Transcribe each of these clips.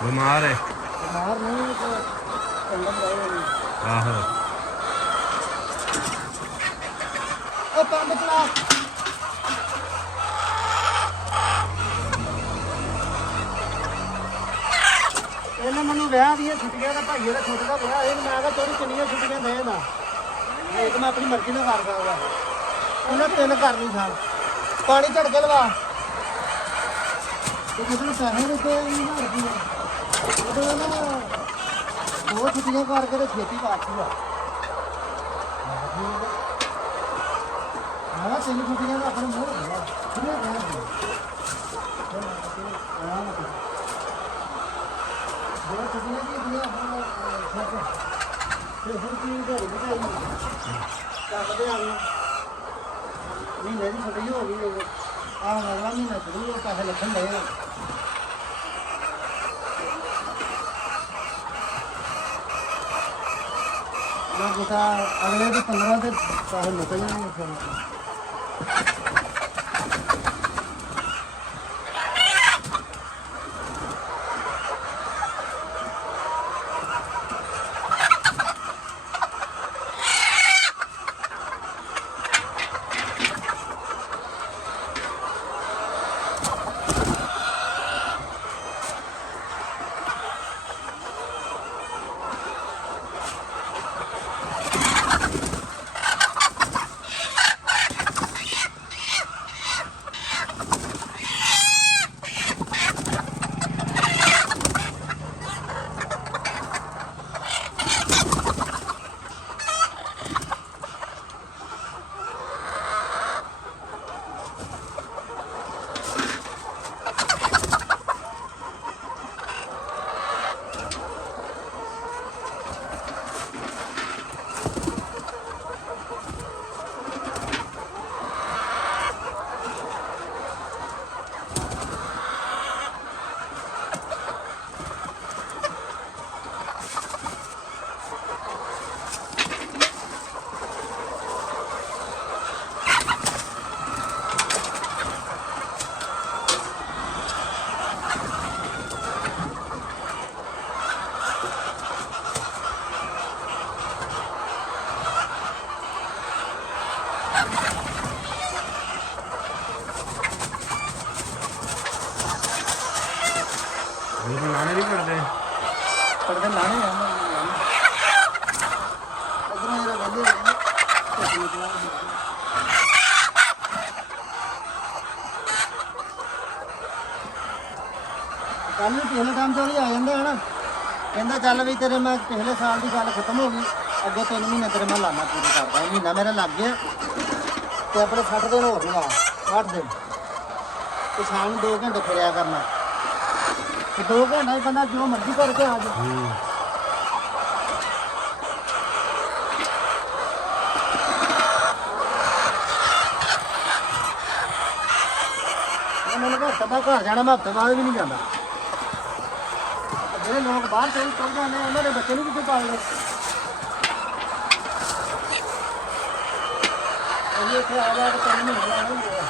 ਬਿਮਾਰ ਹੈ। ਬਿਮਾਰ ਨਹੀਂ ਆਹੋ ਉਹ ਪੰਪ ਚਲਾ ਇਹਨੇ ਮੈਨੂੰ ਵਿਆਹ ਦੀਆਂ ਛੁੱਟੀਆਂ ਦਾ ਭਾਈਏ ਦਾ ਛੁੱਟ ਦਾ ਵਿਆਹ ਇਹ ਮੈਂ ਕਿਹਾ ਤੇਰੀ ਕਿੰਨੀਆਂ ਛੁੱਟੀਆਂ ਦੇ ਨਾ ਇਹ ਤਾਂ ਮੈਂ ਆਪਣੀ ਮਰਜ਼ੀ ਨਾਲ ਕਰ ਸਕਦਾ ਉਹਨੇ 3 ਕਰਨੀ ਸਾਲ ਪਾਣੀ ਝੜ ਕੇ ਲਵਾ ਤੇ ਜਦੋਂ ਪੈਸੇ ਦਿੱਤੇ ਨਹੀਂ ਨਾ ਰੁਪਏ ਉਹਦੇ ਨਾ 2 ਛੁੱਟੀਆਂ ਕਰਕੇ ਤੇ ਛੇਤੀ ਪਾਤੀ ਆ ਹਾਂ 3 ਛੁੱਟੀਆਂ ਦਾ ਆਪਣੇ ਮੂੰਹ ਹੋਇਆ ਕਿੰਨੇ ਕਹਿ ਦੋ ਛੁੱਟੀਆਂ ਦੀ ਦੀਆਂ ਆਪਣਾ ਤੇ ਹੁਣ ਕੀ ਘਰ ਬਿਠਾਈ ਚੱਲਦੇ ਆ ਗਏ ਮਹੀਨੇ ਦੀ ਛੁੱਟੀ ਹੋ ਗਈ ਆਹ ਅਗਲਾ ਮਹੀਨਾ ਸ਼ੁਰੂ ਹੋ ਪੈਸੇ ਲੱਗਣ ਦੇ ਨਾ ਬੇਟਾ ਅਗਲੇ ਦੇ 15 ਤੇ ਪੈਸੇ ਨਿਕਲ ਜਾਣਗੇ ਫਿਰ ਲਾਣੇ ਨਹੀਂ ਪੜਦੇ ਲਾਣੇ ਆ ਇਧਰੋਂ ਜਿਹੜਾ ਬੰਦੇ ਕੱਲ ਨੂੰ ਪਿਛਲੇ ਟਾਈਮ ਤੋਂ ਵੀ ਆ ਜਾਂਦਾ ਹੈ ਨਾ ਕਹਿੰਦਾ ਚੱਲ ਵੀ ਤੇਰੇ ਮੈਂ ਪਿਛਲੇ ਸਾਲ ਦੀ ਗੱਲ ਖਤਮ ਹੋ ਗਈ ਅੱਗੇ 3 ਮਹੀਨੇ ਤੇਰੇ ਮੈਂ ਲਾਣਾ ਪੂਰਾ ਕਰਦਾ ਮਹੀਨਾ ਮੇਰਾ ਲੱਗ ਗਿਆ ਤੇ ਆਪਣੇ 60 ਦਿਨ ਹੋਰ ਲਗਾ 60 ਦਿਨ ਤੇ ਸ਼ਾਮ ਨੂੰ 2 ਘੰਟੇ ਫਿਰਿਆ ਕਰਨਾ ਤੇ 2 ਘੰਟੇ ਹੀ ਬੰਦਾ ਜੋ ਮਰਜ਼ੀ ਕਰਕੇ ਆ ਜਾ ਮੈਨੂੰ ਘਰ ਤੱਕ ਘਰ ਜਾਣਾ ਮੈਂ ਹਫ਼ਤੇ ਬਾਅਦ ਵੀ ਨਹੀਂ ਜਾਂਦਾ ਜਿਹੜੇ ਲੋਕ ਬਾਹਰ ਚਲ ਜਾਂਦੇ ਉਹਨਾਂ ਦੇ ਬੱਚੇ ਨੂੰ ਕਿੱਥੇ ਪਾਲਦੇ ਇਹ ਇੱਥੇ ਆ ਜਾ ਕੇ 3 ਮਹੀਨੇ ਲਾਉਣੇ ਹੁੰਦੇ ਆ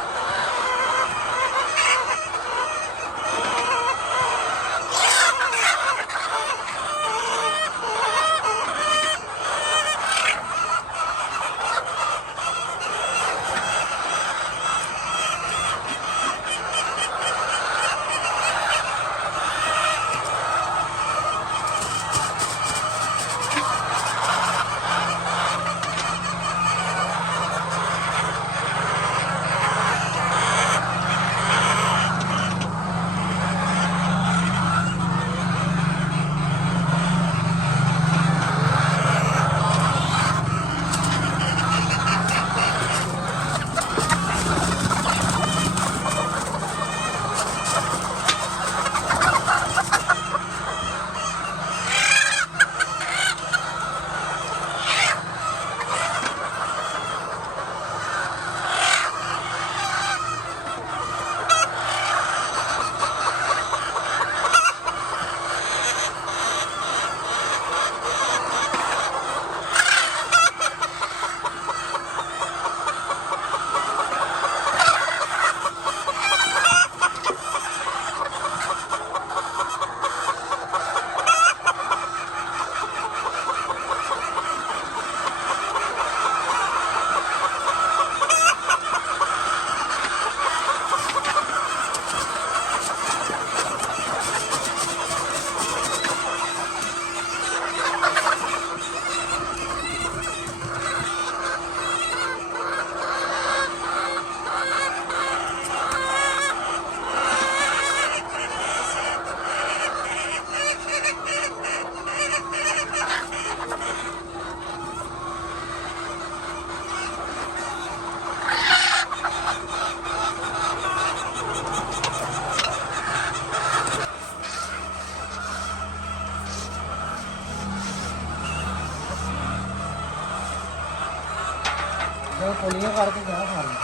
ਜੋ ਪੁਲੀਆਂ ਕਰਕੇ ਗਿਆ ਸਾਰੀ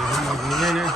ਇਹ ਮਜ਼ੀਨੇ ਨੇ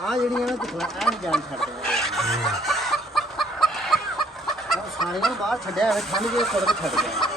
ਆ ਜਿਹੜੀਆਂ ਨਾ ਦਿਖਲਾ ਐ ਨਹੀਂ ਜਾਣ ਛੱਡਦੇ ਸਾਰੇ ਨੂੰ ਬਾਹਰ ਛੱਡਿਆ ਹੋਇਆ ਠੰਡ ਜੇ ਸੜਕ ਛੱਡ ਗਿਆ